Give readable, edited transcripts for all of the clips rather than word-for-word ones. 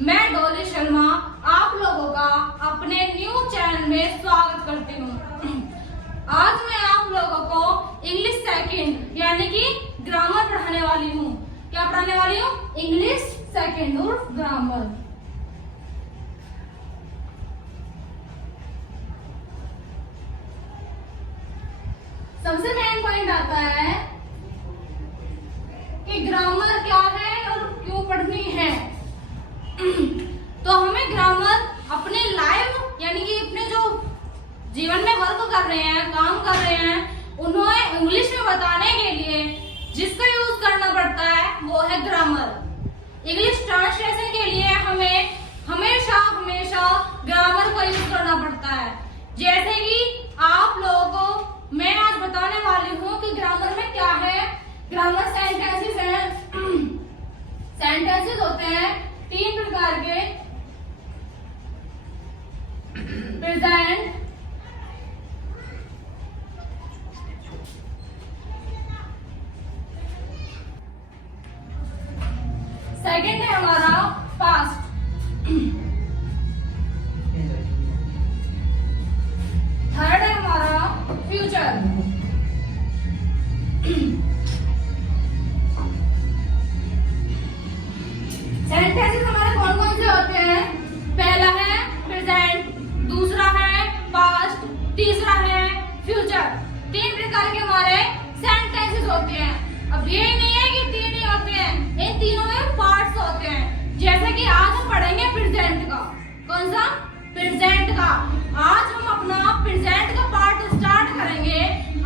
मैं डॉली शर्मा आप लोगों का अपने न्यू चैनल में स्वागत करती हूँ। आज मैं आप लोगों को इंग्लिश सेकंड यानी कि ग्रामर पढ़ाने वाली हूँ। क्या पढ़ाने वाली हूँ? इंग्लिश सेकंड और ग्रामर। सबसे मेन पॉइंट आता है कि ग्रामर क्या है और क्यों पढ़नी है। तो हमें ग्रामर अपने लाइफ यानी कि अपने जो जीवन में वर्क कर रहे हैं, काम कर रहे हैं, उन्हें इंग्लिश में बताने के लिए जिसका यूज करना पड़ता है वो है ग्रामर। इंग्लिश ट्रांसलेशन के लिए हमें हमेशा ग्रामर का यूज करना पड़ता है। जैसे कि आप लोगों को मैं आज बताने वाली हूँ कि ग्रामर में क्या है। ग्रामर सेंटेंसेस हैं। सेंटेंसेस होते हैं 3 प्रकार के: प्रेजेंट, सेकंड है हमारा पास्ट, थर्ड है हमारा फ्यूचर, सेंटेंसेस हमारे कौन कौन से होते हैं? पहला है प्रेजेंट, दूसरा है पास्ट, तीसरा है फ्यूचर। 3 प्रकार के हमारे सेंटेंसेस होते हैं। अब ये नहीं है कि 3 ही होते हैं, इन तीनों में पार्ट्स होते हैं। जैसे कि आज हम पढ़ेंगे प्रेजेंट का। कौन सा? प्रेजेंट का। आज हम अपना प्रेजेंट का पार्ट स्टार्ट करेंगे।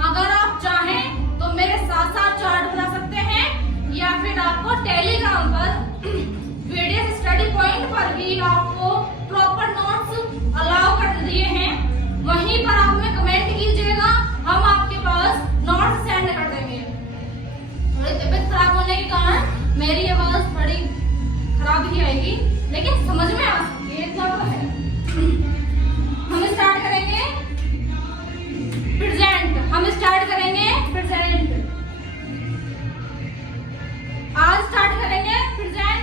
अगर आप चाहें तो मेरे साथ साथ चार्ट बना सकते हैं या फिर आपको टेलीग्राम पर वीडियो स्टडी पॉइंट पर भी आपको प्रॉपर नोट्स अलाउ कर दिए हैं। वहीं पर आप हमें कमेंट कीजिएगा, हम आपके पास नोट्स सेंड कर देंगे। थोड़ी तबीयत खराब होने के कारण मेरी आवाज थोड़ी खराब ही आएगी, लेकिन समझ में आ सकती है, इतना तो है। हम स्टार्ट करेंगे प्रेजेंट। आज स्टार्ट करेंगे प्रेजेंट।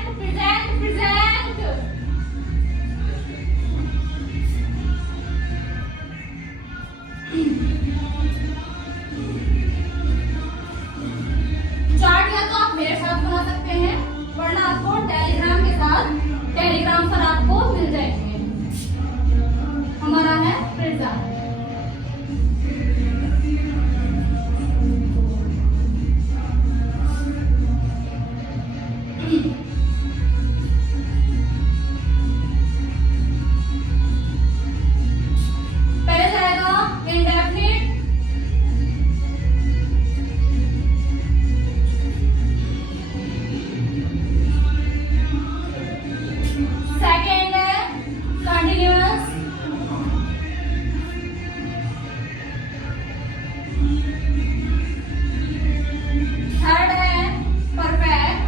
चार्ट या तो आप मेरे साथ बना सकते हैं, वरना आपको टेलीग्राम पर आपको मिल जाएंगे। हमारा है प्रेजेंट। पहले जाएगा इंडेफिनिट, सेकेंड है कंटिन्यूअस, थर्ड है परफेक्ट,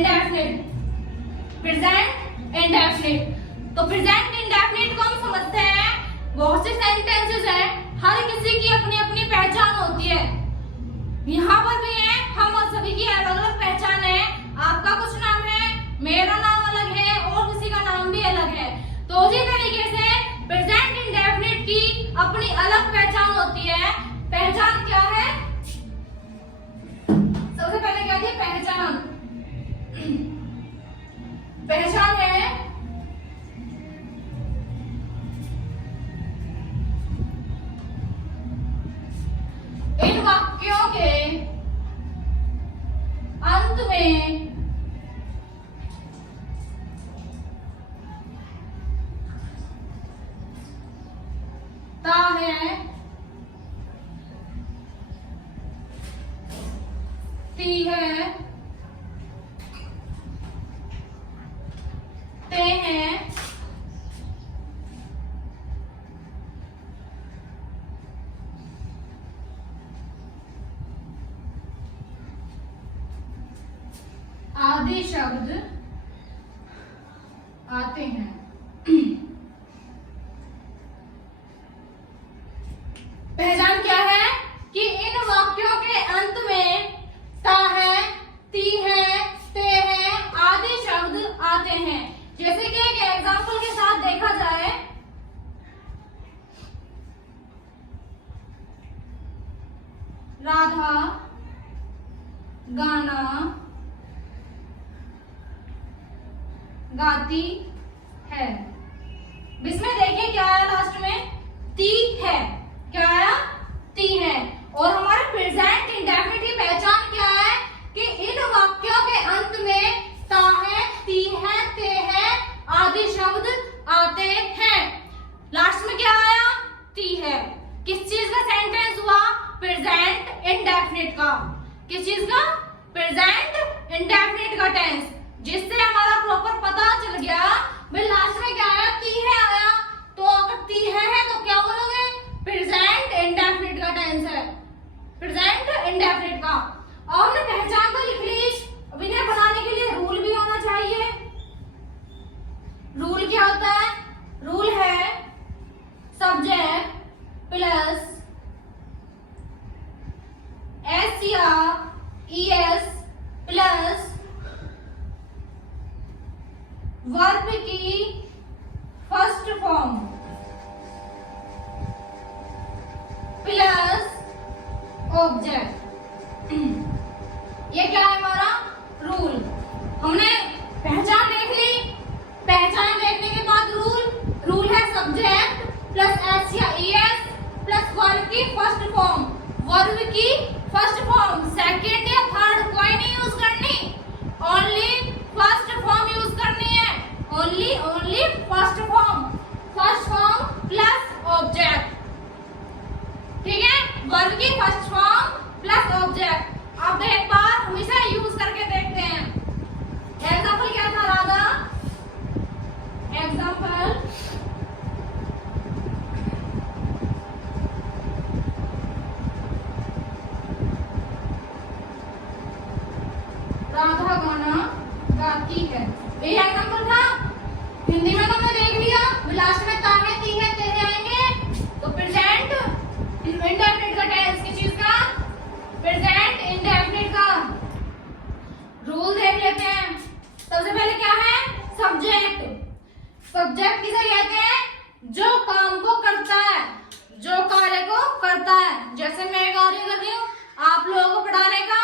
इंडेफिनिट, प्रेजेंट इंडेफिनिट। तो प्रेजेंट इंडेफिनिट को हम समझते हैं, बहुत से सेंटेंसेस हैं, हर किसी की अपनी अपनी पहचान होती है, यहाँ पर भी है, हम और सभी की अलग अलग पहचान है। आपका कुछ नाम है, मेरा नाम अलग है और किसी का नाम भी अलग है। तो उसी तरीके से प्रेजेंट इंडेफिनिट की अपनी अलग पहचान होती है। पहचान क्या है? सबसे पहले क्या थी? पहचान। पहचान है इन वाक्यों के अंत में ता है, ती है, ते हैं, आदि शब्द आते हैं। पहचान क्या है? कि इन वाक्यों के अंत में ता है, ती है, ते है, आदि शब्द आते हैं। जैसे कि एक एग्जांपल के साथ देखा जाए, राधा गाना गाती है। इसमें देखिए क्या आया लास्ट में? ती है। क्या आया? ती है। और हमारे प्रेजेंट इंडेफिनिट की पहचान क्या है? कि इन वाक्यों के अंत में ता है, ती है, ते है, आदि शब्द आते हैं। लास्ट में क्या आया? ती है। किस चीज का सेंटेंस हुआ? प्रेजेंट इंडेफिनिट का। किस चीज का? प्रेजेंट इंडेफिनिट का टेंस। जिससे हमारा प्रॉपर पता चल गया भाई लास्ट में क्या आया? ती है आया। तो अगर ती है तो क्या बोलोगे? प्रेजेंट इंडेफिनिट का टेंस है, प्रेजेंट इंडेफिनिट का। और हमने पहचान तो लिख ली, अब इन्हें बनाने के लिए रूल भी होना चाहिए। रूल क्या होता है? रूल है सब्जेक्ट प्लस एस या ईएस प्लस वर्ब की फर्स्ट फॉर्म प्लस ऑब्जेक्ट। ये क्या है हमारा रूल? हमने पहचान देख ली। पहचान देखने के बाद रूल है सब्जेक्ट प्लस एस या ईएस प्लस वर्ब की फर्स्ट फॉर्म। वर्ब की फर्स्ट फॉर्म, सेकंड या थर्ड कोई नहीं यूज करनी, ओनली फर्स्ट फॉर्म यूज करनी है। Only first form plus object. ठीक है? वर्ब की फर्स्ट फॉर्म प्लस ऑब्जेक्ट। अब एक बार हम इसे यूज करके देखते हैं। एग्जांपल क्या था राधा? एग्जांपल राधा गाना गाती है। ये एग्जांपल था। हिंदी में तो हमने देख लिया, लास्ट में ता है, ती है, ते आएंगे। तो प्रेजेंट इंडेफिनिट का टेंस किस चीज का? प्रेजेंट इंडेफिनिट का। रूल देख लेते हैं। सबसे पहले क्या है? सब्जेक्ट। सब्जेक्ट किसे कहते हैं? जो काम को करता है, जो कार्य को करता है। जैसे मैं कार्य कर रही हूँ आप लोगों को पढ़ाने का,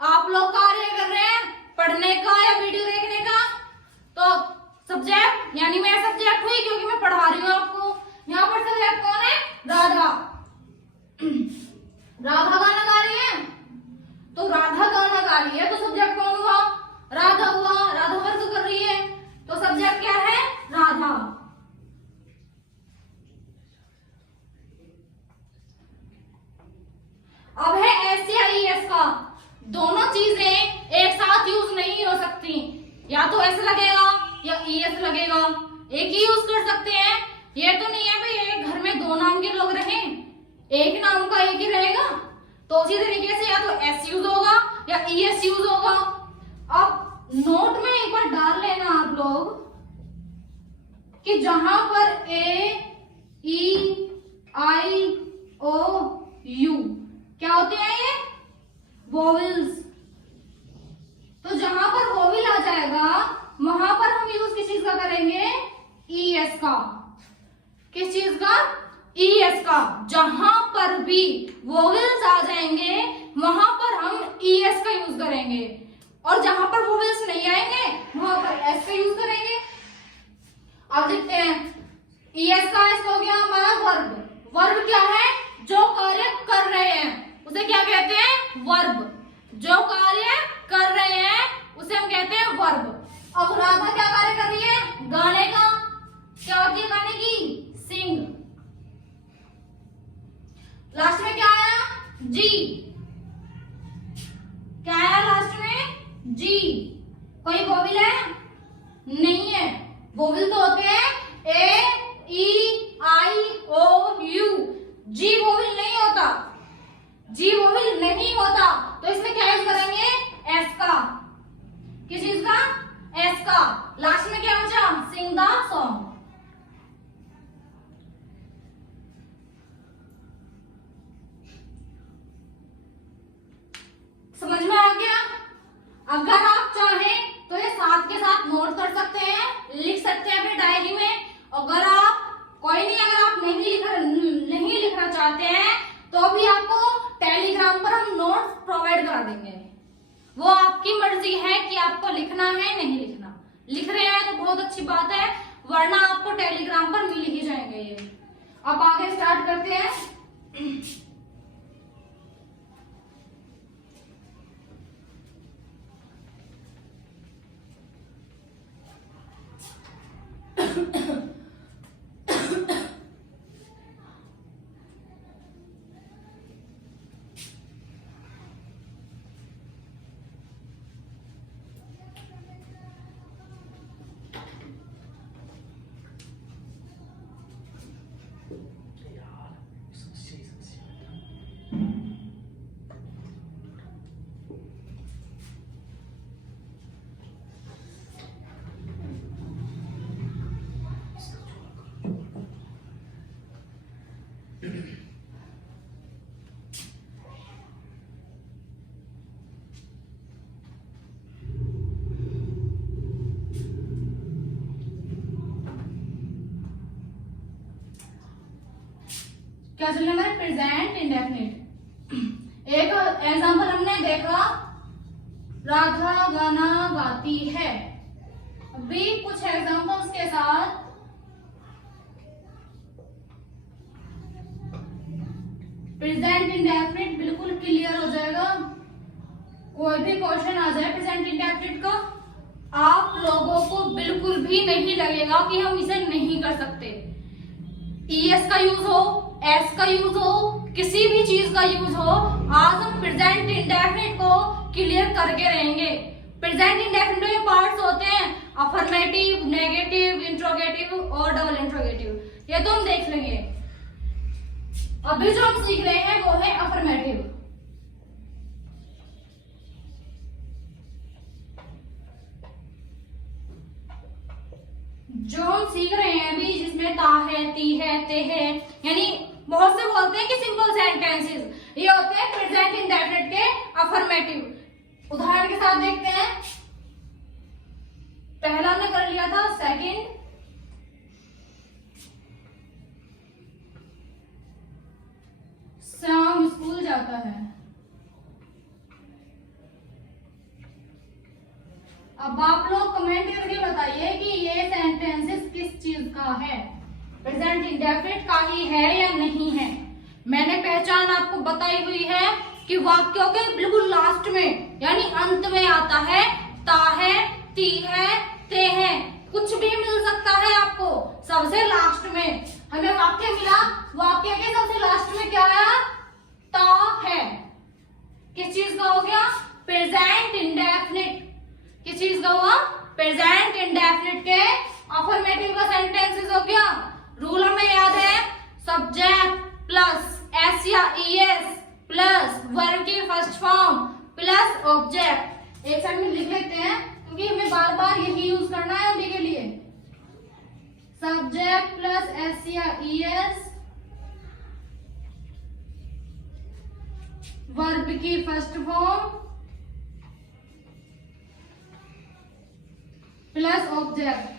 आप लोग कार्य कर रहे हैं पढ़ने का या वीडियो देखने का। तो सब्जेक्ट यानी मैं सब्जेक्ट हुई क्योंकि मैं पढ़ा रही हूँ आपको। यहाँ पर सब्जेक्ट कौन है? राधा। राधा गाना गा रही है, तो राधा गाना गा रही है तो सब्जेक्ट कौन हुआ? राधा हुआ। राधा वर्क कर रही है तो सब्जेक्ट क्या है? राधा। अब है एस या ईएस का। दोनों चीजें एक साथ यूज नहीं हो सकती, या तो एस लगेगा या ईएस लगेगा, एक ही यूज कर सकते हैं। ये तो नहीं है भाई एक घर में दो नाम के लोग रहें, एक नाम का एक ही रहेगा। तो उसी तरीके से या तो एस यूज होगा या ईएस यूज होगा। अब नोट में एक बार डाल लेना आप लोग कि जहां पर ए, ई, आई, ओ, यू क्या होते हैं ये वोवेल्स। तो जहां पर वोवेल आ जाएगा वहां पर हम यूज किस चीज का करेंगे, ईएस का। किस चीज का, ईएस का। जहां पर भी वोवेल्स आ जाएंगे वहां पर हम ईएस का यूज करेंगे, और जहां पर वोवेल्स नहीं आएंगे वहां पर एस का यूज करेंगे। अब देखते हैं, ईएस का एस हो गया हमारा वर्ब। वर्ब क्या है, जो कार्य कर रहे हैं उसे क्या कहते हैं, वर्ब। जो कार्य कर रहे हैं उसे हम कहते हैं वर्ब। अब राधा क्या कार्य कर रही है, गाने का। क्या होती है गाने की, सिंग। लास्ट में क्या आया, जी। क्या आया लास्ट में, जी। कोई वोवेल है, नहीं है। वोवेल तो होते हैं ए, ई, आई, ओ, यू। जी वोवेल नहीं होता, जी वोवेल नहीं होता। तो इसमें क्या यूज करेंगे, एस का। किस चीज का, एस का। लास्ट में क्या बचा, सिंग द सॉन्ग। समझ में आ गया। अगर आप चाहें तो ये साथ के साथ नोट कर सकते हैं, लिख सकते हैं अपनी डायरी में। अगर आप कोई नहीं, अगर आप नहीं लिखना चाहते हैं तो भी आपको टेलीग्राम पर हम नोट्स प्रोवाइड करा देंगे। वो आपकी मर्जी है कि आपको लिखना है नहीं लिखना। लिख रहे हैं तो बहुत अच्छी बात है, वरना आपको टेलीग्राम पर मिल ही जाएंगे ये। अब आगे स्टार्ट करते हैं। क्या चल रहा है, प्रेजेंट इंडेफिनिट। एक एग्जांपल हमने देखा, राधा गाना गाती है। अभी कुछ एग्जांपल्स के साथ प्रेजेंट इंडेफिनिट बिल्कुल क्लियर हो जाएगा। कोई भी क्वेश्चन आ जाए प्रेजेंट इंडेफिनिट का, आप लोगों को बिल्कुल भी नहीं लगेगा कि हम इसे नहीं कर सकते। ईएस का यूज हो, एस का यूज हो, किसी भी चीज का यूज हो, आज हम प्रेजेंट इंडेफिनिट को क्लियर करके रहेंगे। प्रेजेंट इंडेफिनिट में पार्ट्स होते हैं अफर्मेटिव, नेगेटिव, इंट्रोगेटिव और डबल इंट्रोगेटिव। ये तो हम देख लेंगे। अभी जो हम सीख रहे हैं वो है अफर्मेटिव। जो हम सीख रहे हैं अभी, जिसमें ता है, ती है, ते है, यानी बहुत से बोलते हैं कि सिंपल सेंटेंसेस, ये होते हैं प्रेजेंट इंडेफिनिट के अफर्मेटिव। उदाहरण के साथ देखते हैं। पहला हमने कर लिया था, सेकंड, श्याम स्कूल जाता है। अब आप लोग कमेंट करके बताइए कि ये सेंटेंसेस किस चीज का है, प्रेजेंट इंडेफिनिट का ही है या नहीं है। मैंने पहचान आपको बताई हुई है कि वाक्यों के बिल्कुल लास्ट में यानी अंत में आता है ता है, ती है, ते है। कुछ भी मिल सकता है आपको सबसे लास्ट में। हमें वाक्य मिला, वाक्य के सबसे लास्ट में क्या आया, ता है। किस चीज का हो गया, प्रेजेंट इंडेफिनिट। किस चीज का हुआ, प्रेजेंट इंडेफिनिट के अफर्मेटिव का सेंटेंसेस हो गया। रूल हमें याद है, सब्जेक्ट प्लस एस या ईएस प्लस वर्ब की फर्स्ट फॉर्म प्लस ऑब्जेक्ट। एक साइड में लिख लेते हैं क्योंकि हमें बार बार यही यूज करना है अभी के लिए। सब्जेक्ट प्लस एस या ES वर्ब की first form plus object.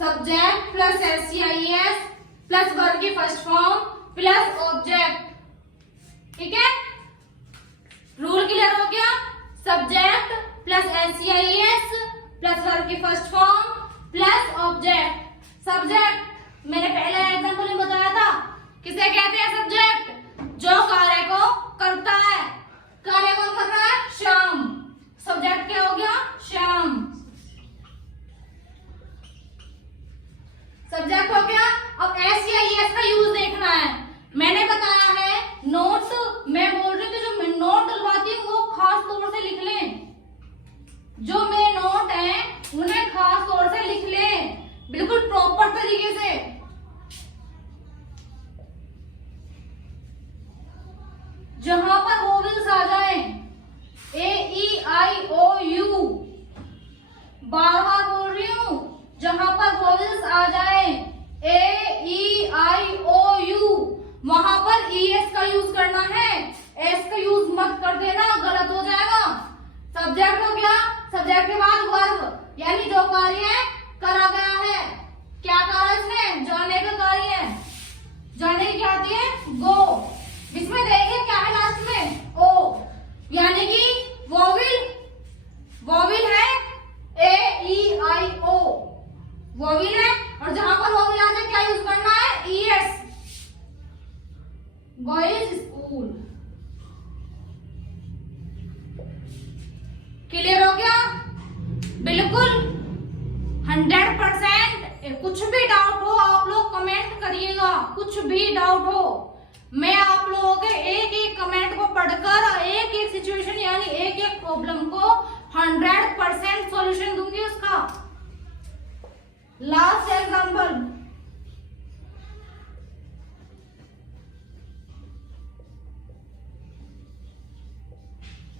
Subject plus SCIS plus verb की फर्स्ट फॉर्म प्लस ऑब्जेक्ट। ठीक है, रूल क्लियर हो गया। Subject plus SCIS plus verb की first form plus object. Subject मैंने पहले एग्जांपल में बताया था, किसे कहते हैं सब्जेक्ट? जो कार्य को करता है। कार्य कौन कर रहा है? श्याम। सब्जेक्ट क्या हो गया? श्याम। सब्जेक्ट हो गया। अब SCIS का यूज देखना है। मैंने बताया है नोट, मैं बोल रही थी जो मैं नोट डलवाती हूँ वो खास तौर से लिख लें। जो मेरे नोट है उन्हें खास तौर से लिख लें, बिल्कुल प्रॉपर तरीके से। जहां पर वोवेल्स आ जाए AEIOU, बार बार बोल रही हूं, जहां पर वोवेल्स आ जाए AEIOU वहां पर ES का यूज करना है। S का यूज मत कर देना, गलत हो जाएगा। सब्जेक्ट हो गया। सब्जेक्ट के बाद वर्ब, यानी जो कार्य करा गया है। क्या करा इसने? जाने का कार्य है। जाने की क्या आती है? गो। इसमें देखिए क्या है लास्ट में? ओ, यानी कि वोवेल। वोवेल है AEIO, वोवेल है। और जहां पर वोवेल आ जाए क्या यूज करना है? ES, boys school. क्लियर हो गया? बिल्कुल 100%। कुछ भी डाउट हो आप लोग कमेंट करिएगा, कुछ भी डाउट हो। मैं आप लोगों के एक एक कमेंट को पढ़कर एक एक सिचुएशन यानी एक एक प्रॉब्लम को 100% सॉल्यूशन दूंगी उसका। लास्ट एग्जांपल,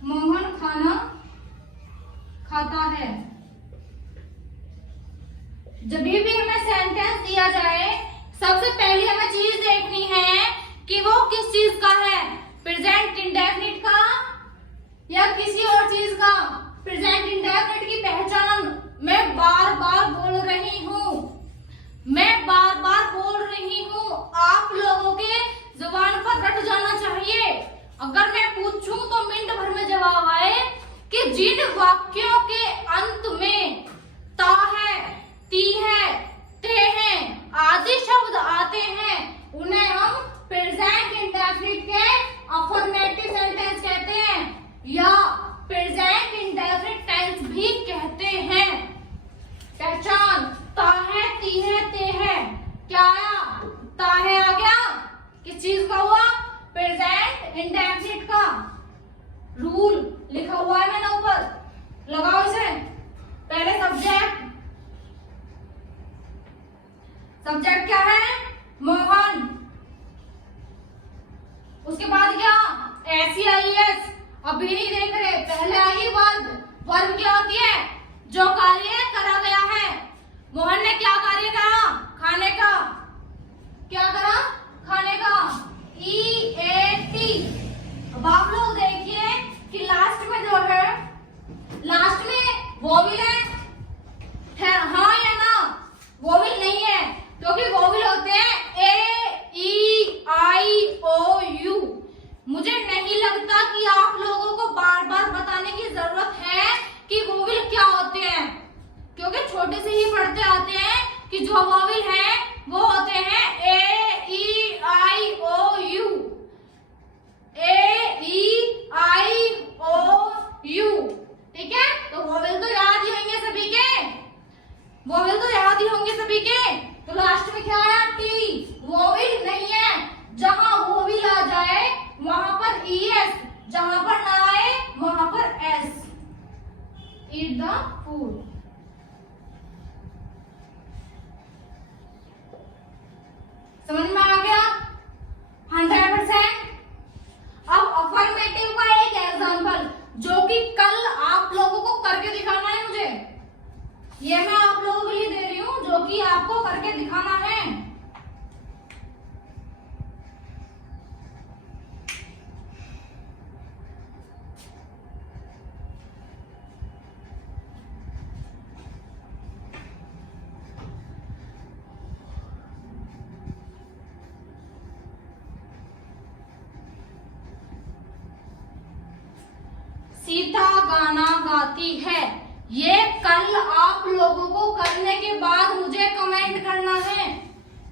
मोहन खाना खाता है। जब भी हमें सेंटेंस दिया जाए सबसे पहले हमें चीज देखनी है कि वो किस चीज का है, प्रेजेंट इंडेफिनिट का या किसी और चीज का। प्रेजेंट इंडेफिनिट की पहचान मैं बार बार बोल रही हूँ, मैं बार बार बोल रही हूँ, आप लोगों के जुबान पर रट जाना चाहिए। अगर मैं पूछूं तो मिनट भर में जवाब आए कि जिन वाक्यों के अंत में ता है, ती है, ते है आदि शब्द आते हैं उन्हें हम प्रेजेंट इंडेफिनिट के अफर्मेटिव सेंटेंस कहते हैं या प्रेजेंट इंडेफिनिट टेंस भी कहते हैं। पहचान, ता है, ती है, ते है। क्या आया? ता है आ गया। किस चीज का हुआ? प्रेजेंट इंडेफिनिट का। रूल लिखा हुआ है मैंने ऊपर, लगाओ इसे। पहले सब्जेक्ट, सब्जेक्ट क्या है? मोहन। उसके बाद क्या? SCIS। अभी नहीं देख रहे, पहले आई वर्ब। वर्ब क्या होती है? जो कार्य करा गया है। मोहन ने क्या कार्य करा? खाने का। क्या करा? खाने का। EAT। अब आप लोग देखिए कि लास्ट में जो है, लास्ट में वोवेल है हाँ या ना? वोवेल नहीं है, क्योंकि वोवेल होते हैं AEIOU। मुझे नहीं लगता कि आप लोगों को बार बार बताने की जरूरत है कि वोवेल क्या होते हैं, क्योंकि छोटे से ही पढ़ते आते हैं कि जो वोवेल है वो होते हैं AEIOU। AEIOU, ठीक है? तो वोवेल तो याद ही होंगे सभी के, वोवेल तो याद ही होंगे सभी के। तो लास्ट में क्या आया? टी। वोवेल नहीं है, जहां वोवेल आ जाए वहां पर ES, जहां पर ना आए वहां पर S। Eat the food. आपको करके दिखाना है। सीता गाना गाती है, ये कल आप लोगों को करने के बाद मुझे कमेंट करना है।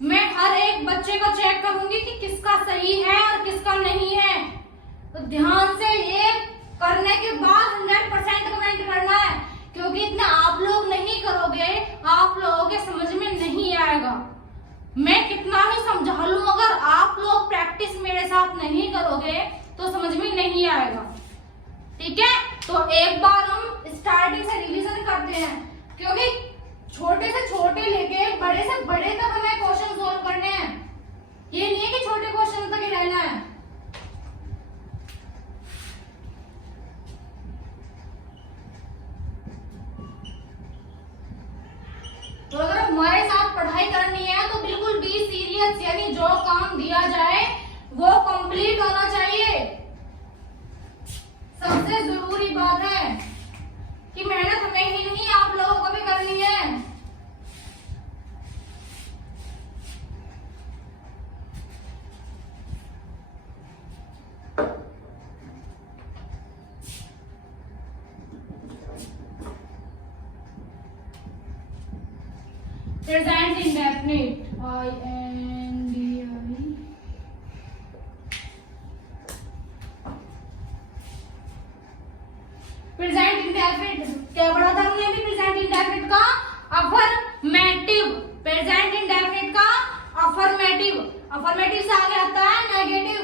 मैं हर एक बच्चे को चेक करूंगी कि किसका सही है और किसका नहीं है। तो ध्यान से ये करने के बाद 100% कमेंट करना है, क्योंकि इतना आप लोग नहीं करोगे आप लोगों के समझ में नहीं आएगा। मैं कितना ही समझा लूं, अगर आप लोग प्रैक्टिस मेरे साथ नहीं करोगे तो समझ में नहीं आएगा। ठीक है, तो एक बार हम स्टार्टिंग से रिवीजन करते हैं, क्योंकि छोटे से छोटे लेके बड़े से बड़े तक हमें क्वेश्चन सॉल्व करने हैं। ये नहीं है कि छोटे क्वेश्चन तक ही रहना है। तो अगर हमारे साथ पढ़ाई करनी है तो बिल्कुल बी सीरियस, यानी जो काम दिया जाए वो कंप्लीट होना चाहिए। सबसे जरूरी बात है कि मेहनत हमें ही नहीं आप लोगों को भी करनी है। Present indefinite INDI, present indefinite क्या पढ़ा था हमने अभी? प्रेजेंट इंडेफिनिट का अफर्मेटिव, प्रेजेंट इंडेफिनिट का अफर्मेटिव। अफर्मेटिव से आगे आता है नेगेटिव।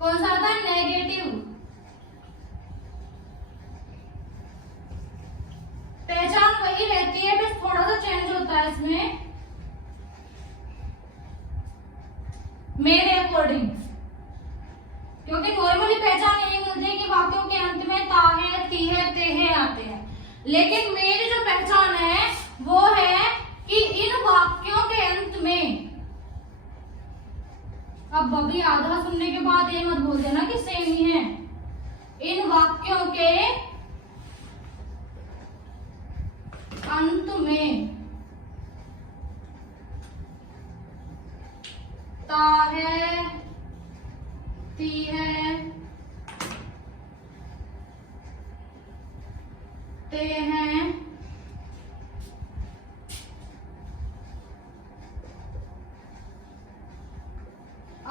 कौन सा आता है? नेगेटिव। पहचान वही रहती है, बस थोड़ा सा चेंज होता है इसमें मेरे अकॉर्डिंग, क्योंकि नॉर्मली पहचान यही मिलती है कि वाक्यों के अंत में ता है, ती है, ते है आते हैं। लेकिन मेरी जो पहचान है वो है कि इन वाक्यों के अंत में, अब अभी आधा सुनने के बाद ये मत बोल देना कि सेम ही है। इन वाक्यों के अंत में ता है, ती है, ते हैं,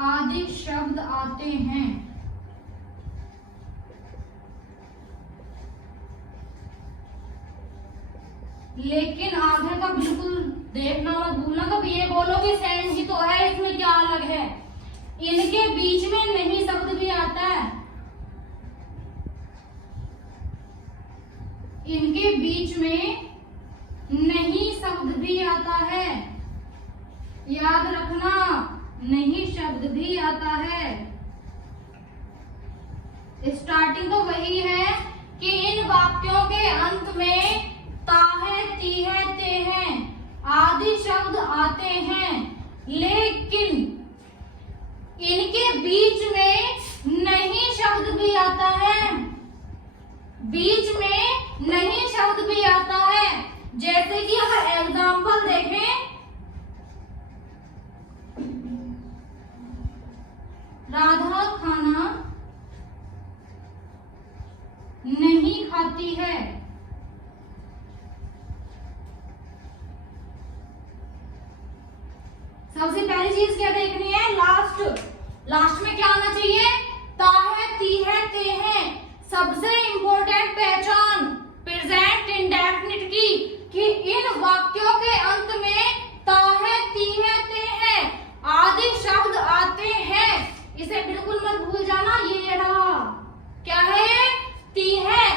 आदि शब्द आते हैं। लेकिन आगे का बिल्कुल देखना मत भूलना, कभी ये बोलो कि सेम ही तो है, इसमें क्या अलग है। इनके बीच में नहीं शब्द भी आता है, इनके बीच में नहीं शब्द भी आता है। याद रखना, नहीं शब्द भी आता है। स्टार्टिंग तो वही है कि इन वाक्यों के अंत में ता है, ती है, ते हैं आदि शब्द आते हैं, लेकिन इनके बीच में नहीं शब्द भी आता है। बीच में नहीं शब्द भी आता है। जैसे कि अगर एग्जाम्पल देखें, राधा खाना नहीं खाती है। सबसे पहली चीज क्या देखनी है? लास्ट में क्या आना चाहिए? ता है, ती है, ते हैं। सबसे इंपॉर्टेंट पहचान प्रेजेंट इंडेफिनिट की कि इन वाक्यों के अंत में ता है, ती है, ते हैं आदि शब्द आते हैं। इसे बिल्कुल मत भूल जाना। ये रहा, क्या है ये? ती है।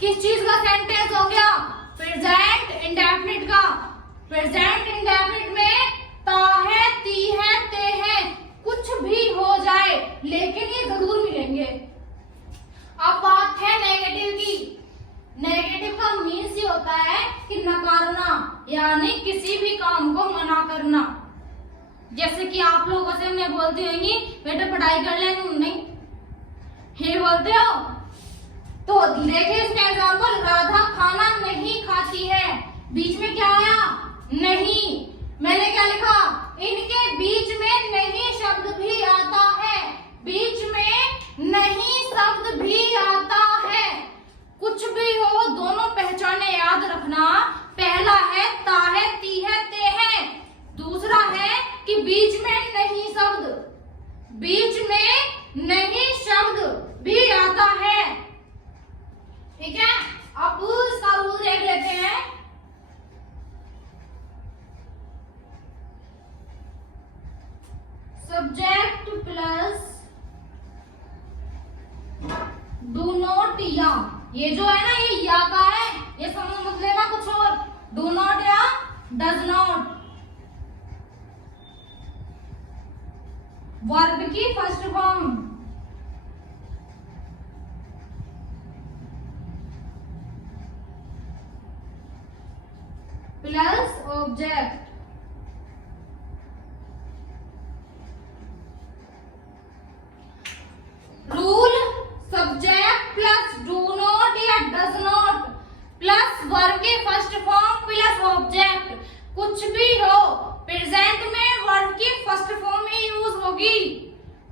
किस चीज का सेंटेंस हो गया? प्रेजेंट इंडेफिनिट का। प्रेजेंट इंडेफिनिट में ता है, ती है, ते हैं कुछ भी हो जाए, लेकिन ये जरूर मिलेंगे। अब बात है नेगेटिव की। नेगेटिव का मीन्स ये होता है कि नकारना यानी किसी भी काम को मना करना। जैसे कि आप लोगों से मैं बोलती होंगी बेटा पढ़ाई कर ले, नहीं ये बोलते हो। तो देखिए इसका एग्जाम्पल, राधा खाना नहीं खाती है, बीच में क्या आया? नहीं। मैंने क्या लिखा? इनके बीच में नहीं शब्द भी आता है, बीच में नहीं शब्द भी आता है। कुछ भी हो दोनों पहचाने याद रखना। पहला है ता है, ती है, ते है। दूसरा है कि बीच में नहीं शब्द, बीच में नहीं शब्द भी आता है। ठीक है, अब इसका रूल देख लेते हैं। सब्जेक्ट प्लस डू नॉट या, ये जो है ना ये या का है, ये समझ मत लेना कुछ और। डू नॉट या डज नॉट, वर्ब की first form plus object, rule subject plus do not या डज नॉट प्लस वर्ब के फर्स्ट फॉर्म प्लस ऑब्जेक्ट। कुछ भी हो प्रेजेंट में वर्ब की फर्स्ट फॉर्म ही यूज होगी,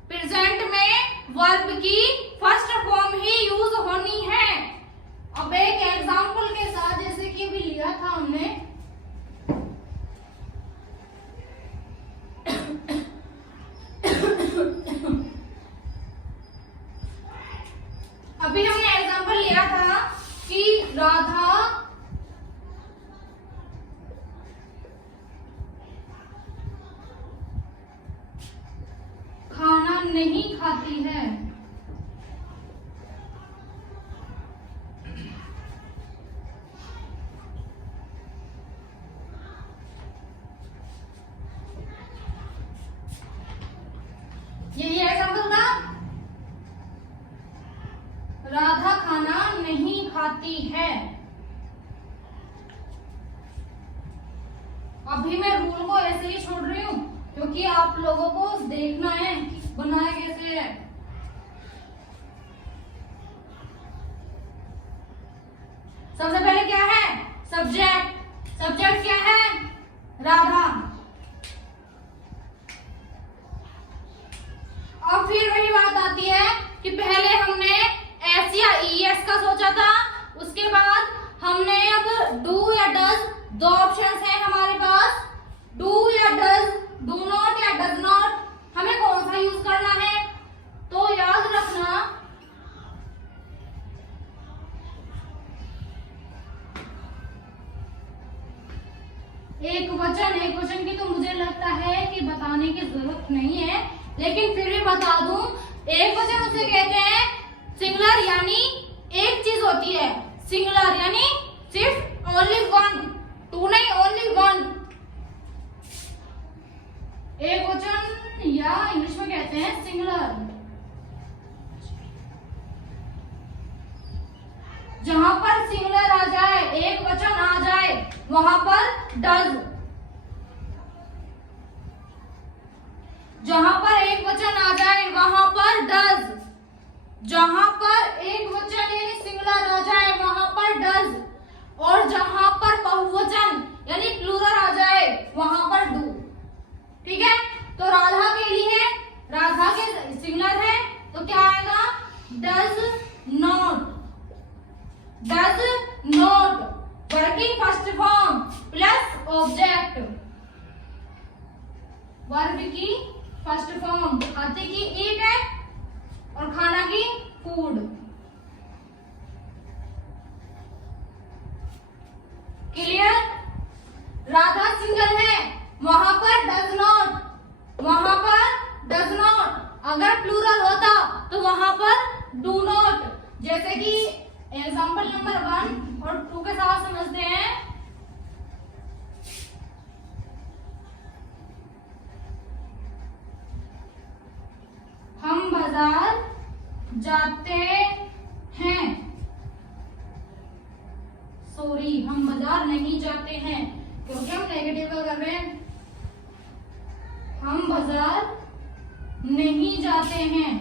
प्रेजेंट में वर्ब की फर्स्ट फॉर्म ही यूज होनी है। अब एक एग्जांपल के साथ, जैसे कि अभी लिया था हमने, अभी हमने एग्जांपल लिया था कि राधा खाना नहीं खाती है। यही एग्जांपल था, राधा खाना नहीं खाती है। अभी मैं रूल को ऐसे ही छोड़ रही हूँ क्योंकि आप लोगों को देखना है कि बनाया कैसे है। सबसे पहले क्या है? सब्जेक्ट। सब्जेक्ट क्या है? राधा। और फिर वही बात आती है कि पहले हमने एस या ईएस का सोचा था, उसके बाद हमने अब डू या डज, दो ऑप्शंस हैं हमारे पास, डू या डज, डू नॉट या डज नॉट, हमें कौन सा यूज करना है? तो याद रखना एक वचन की तो मुझे लगता है कि बताने की जरूरत नहीं है, लेकिन फिर भी बता दूं, एक वचन उसे कहते हैं सिंगुलर, यानी एक चीज होती है। सिंगुलर यानी सिर्फ ओनली वन, टू नहीं, ओनली वन। एक वचन या इंग्लिश में कहते हैं सिंगुलर। जहां पर सिंगुलर आ जाए, एक वचन आ जाए, वहां पर डज। जहां पर एक वचन आ जाए वहां पर डज। जहां पर एक वचन यानी सिंगुलर आ जाए वहां पर डज, और जहां पर बहुवचन यानी प्लूरल आ जाए वहां पर डू। ठीक है, तो राधा के लिए, राधा के सिंगुलर है तो क्या आएगा? Does not. Does not working first form plus object, verb की फर्स्ट फॉर्म, खाते की ईट है और खाना की फूड। क्लियर? राधा सिंगल है, वहां पर डज नॉट, वहां पर डज नॉट। अगर प्लूरल होता तो वहां पर डू नॉट। जैसे कि एग्जाम्पल नंबर 1 और 2 के साथ समझते हैं। हम बाजार जाते हैं, सो सॉरी, हम बाजार नहीं जाते हैं, क्योंकि हम नेगेटिव का कर रहे हैं। हम बाजार नहीं जाते हैं।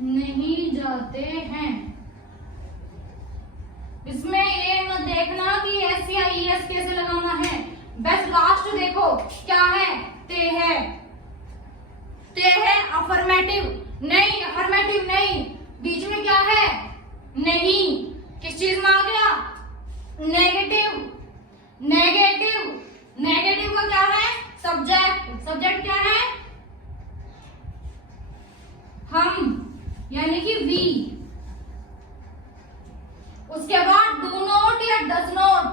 नहीं जाते हैं। इसमें ये मत देखना कि एस या ई एस कैसे लगाना है। बस लास्ट देखो क्या है, ते है। ते है अफर्मेटिव नहीं, अफर्मेटिव नहीं। बीच में क्या है, नहीं। किस चीज में आ गया, नेगेटिव। नेगेटिव, नेगेटिव का क्या है, सब्जेक्ट। सब्जेक्ट क्या है, हम, यानी कि वी। उसके बाद डू नॉट या डज नॉट।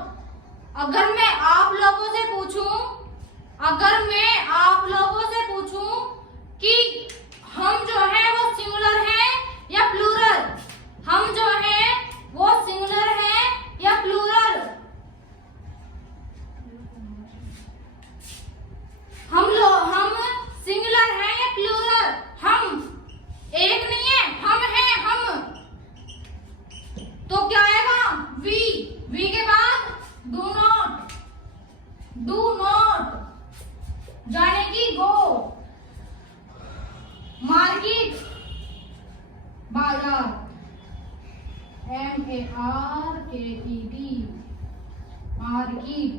अगर मैं आप लोगों से पूछूं, अगर मैं आप लोगों से पूछूं कि हम जो है वो सिंगुलर है या प्लूरल, हम जो है वो सिंगुलर है या प्लूरल, हम सिंगुलर है या प्लूरल, हम एक नहीं है, हम है, हम। तो क्या आएगा, वी। वी के बाद डू नॉट। डू नॉट जाने की गो, मार्केट बाजार, MARKET मार्केट।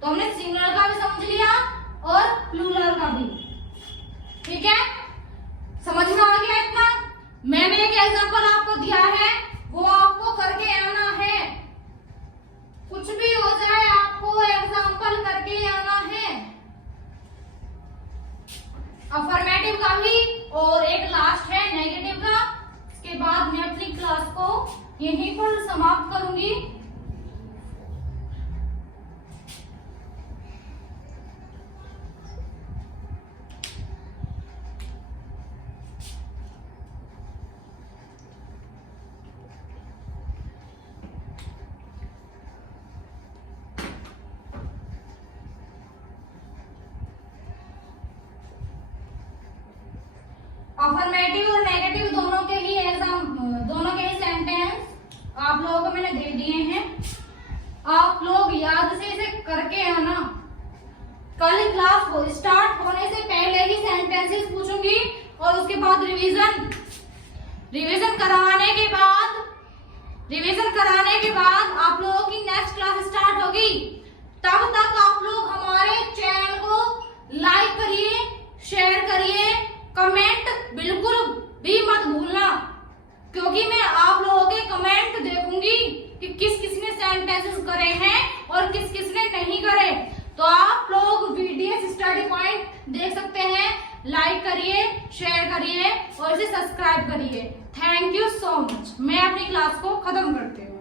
तो हमने सिंगुलर का भी समझ लिया और प्लूरल का भी, ठीक है। समझ में आ गया इतना। मैंने एक एग्जांपल आपको दिया है, वो आपको करके आना है। कुछ भी हो जाए आपको एग्जांपल करके आना है। अफर्मेटिव का भी, और एक लास्ट है नेगेटिव का। इसके बाद मैं अपनी क्लास को यहीं पर समाप्त करूंगी। अफर्मेटिव और नेगेटिव दोनों के ही सेंटेंस आप लोगों को मैंने दे दिए हैं। आप लोग याद से इसे करके आना। कल क्लास को स्टार्ट होने से पहले ही सेंटेंसेस पूछूंगी और उसके बाद रिवीजन कराने के बाद आप लोगों की नेक्स्ट क्लास स्टार्ट होगी। तब तक आप लोग हमारे चैनल को लाइक करिए, शेयर करिए, कमेंट बिल्कुल भी मत भूलना, क्योंकि मैं आप लोगों के कमेंट देखूंगी कि किस किस ने सेंटेंसेस करे हैं और किस किस ने नहीं करे। तो आप लोग VDS स्टडी पॉइंट देख सकते हैं। लाइक करिए, शेयर करिए और इसे सब्सक्राइब करिए। Thank you so much. मैं अपनी क्लास को खत्म करती हूँ।